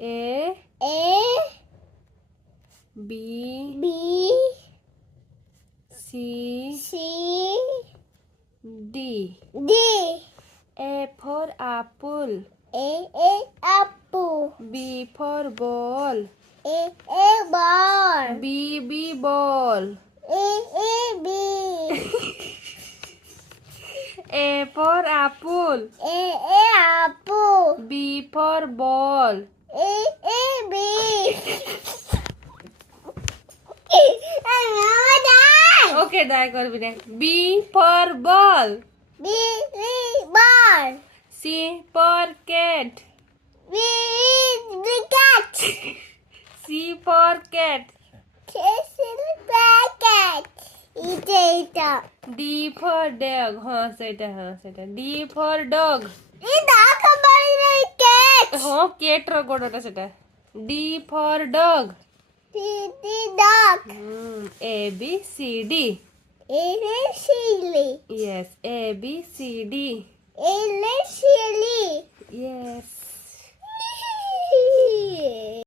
A B C D. A for apple. B for ball. B ball. A for apple. B for ball. Okay, die করবি না. B for ball. C for cat. C for cat. D for dog. হ্যাঁ সেটা. D for dog. হ্যাঁ cat র গোড়াটা সেটা. D for dog. A B C D. Yes, A B C D.